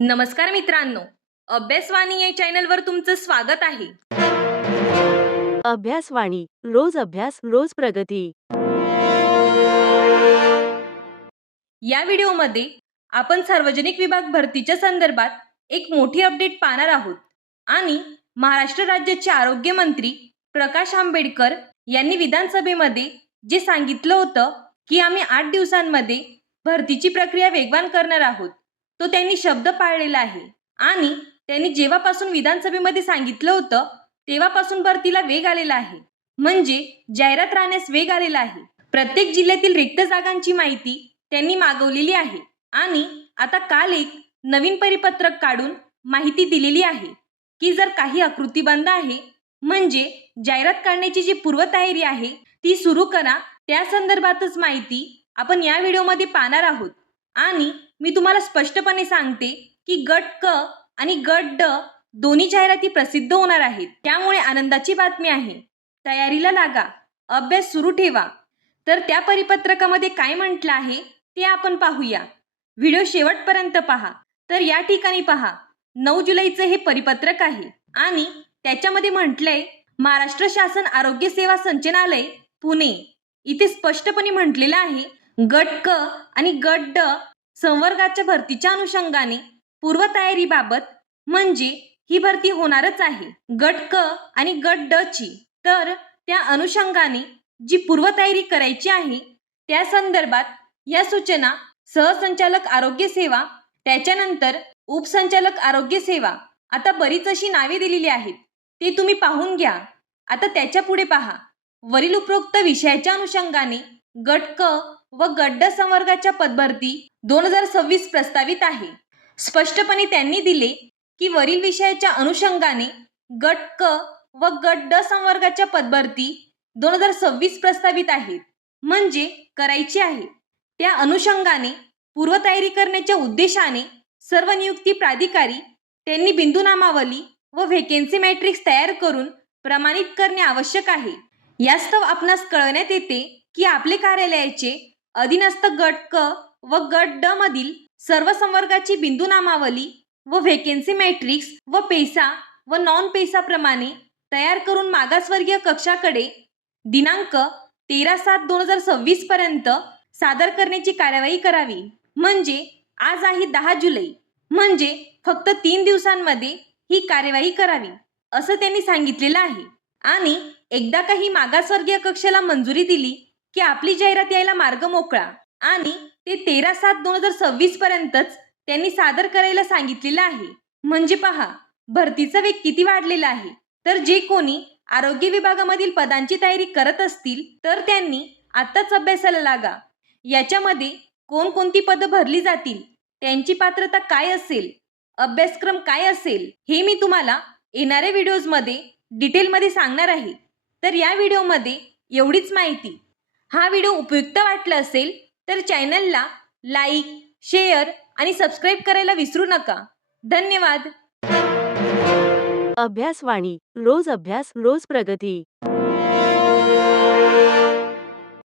नमस्कार मित्रांनो, अभ्यासवाणी या चॅनलवर तुमचं स्वागत आहे. अभ्यासवाणी रोज अभ्यास रोज प्रगती. या व्हिडिओमध्ये आपण सार्वजनिक विभाग भरतीच्या संदर्भात एक मोठी अपडेट पाहणार आहोत आणि महाराष्ट्र राज्याचे आरोग्य मंत्री प्रकाश आंबेडकर यांनी विधानसभेमध्ये जे सांगितलं होतं की आम्ही 8 दिवसांमध्ये भरतीची प्रक्रिया वेगवान करणार आहोत, तो त्यांनी शब्द पाळलेला आहे. आणि त्यांनी जेव्हापासून विधानसभेमध्ये सांगितलं होतं तेव्हापासून भरतीला वेग आलेला आहे, म्हणजे जाहिरात राहण्यास वेग आलेला आहे. प्रत्येक जिल्ह्यातील रिक्त जागांची माहिती त्यांनी मागवलेली आहे आणि आता काल एक नवीन परिपत्रक काढून माहिती दिलेली आहे की जर काही आकृतीबंध आहे, म्हणजे जाहिरात काढण्याची जी पूर्वतयारी आहे ती सुरू करा. त्या संदर्भातच माहिती आपण या व्हिडिओमध्ये पाहणार आहोत. आणि मी तुम्हाला स्पष्टपणे सांगते की गट क आणि गट ड दोन्ही जाहिराती प्रसिद्ध होणार आहेत, त्यामुळे आनंदाची बातमी आहे. तयारीला लागा, अभ्यास सुरू ठेवा. तर त्या परिपत्रकामध्ये काय म्हटलं आहे ते आपण पाहूया. व्हिडिओ शेवटपर्यंत पहा. तर या ठिकाणी पहा, 9 जुलैचं हे परिपत्रक आहे आणि त्याच्यामध्ये म्हटलंय महाराष्ट्र शासन आरोग्य सेवा संचालनालय पुणे. इथे स्पष्टपणे म्हटलेलं आहे गट क आणि गट ड संवर्गाच्या भरतीच्या अनुषंगाने पूर्वतयारीबाबत, म्हणजे ही भरती होणारच आहे गट क आणि गट ड ची. तर त्या अनुषंगाने जी पूर्वतयारी करायची आहे त्या संदर्भात या सूचना सहसंचालक आरोग्य सेवा, त्याच्यानंतर उपसंचालक आरोग्य सेवा, आता बरीच अशी नावे दिलेली आहेत, ते तुम्ही पाहून घ्या. आता त्याच्या पुढे पहा, वरील उपरोक्त विषयाच्या अनुषंगाने गट क व गट ड संवर्गाच्या पदभरती 2026 प्रस्तावित आहे. स्पष्टपणे त्यांनी दिले की वरील विषयाच्या अनुषंगाने गट क व गट ड संवर्गाच्या पदभरती 2026 प्रस्तावित आहेत, म्हणजे करायची आहे. त्या अनुषंगाने पूर्वतयारी करण्याच्या उद्देशाने सर्व नियुक्ती प्राधिकारी त्यांनी बिंदूनामावली व व्हेकन्सी मॅट्रिक्स तयार करून प्रमाणित करणे आवश्यक आहे. यास्तव आपणास कळवण्यात येते की आपले कार्यालयाचे अधीनस्थ गट क व गट ड मधील सर्व संवर्गाची बिंदूनामावली व व्हेकन्सी मॅट्रिक्स व पेसा व नॉन पेसा प्रमाणे तयार करून मागासवर्गीय कक्षाकडे दिनांक 13/7/2026 पर्यंत सादर करण्याची कार्यवाही करावी. म्हणजे आज आहे 10 जुलै, म्हणजे फक्त 3 दिवसांमध्ये ही कार्यवाही करावी असं त्यांनी सांगितलेलं आहे. आणि एकदा काही मागासवर्गीय कक्षाला मंजुरी दिली की आपली जाहिरात यायला मार्ग मोकळा आणि ते 13/7/2026 पर्यंतच त्यांनी सादर करायला सांगितलेलं आहे. म्हणजे पहा, भरतीचा वेग किती वाढलेला आहे. तर जे कोणी आरोग्य विभागामधील पदांची तयारी करत असतील तर त्यांनी आत्ताच अभ्यासाला लागा. याच्यामध्ये कोणकोणती पदं भरली जातील, त्यांची पात्रता काय असेल, अभ्यासक्रम काय असेल, हे मी तुम्हाला येणाऱ्या व्हिडिओजमध्ये डिटेलमध्ये सांगणार आहे. तर या व्हिडिओमध्ये एवढीच माहिती. हा व्हिडिओ उपयुक्त वाटला असेल तर चॅनलला लाईक, शेअर आणि सबस्क्राईब करायला विसरू नका. धन्यवाद. अभ्यासवाणी रोज अभ्यास रोज प्रगती.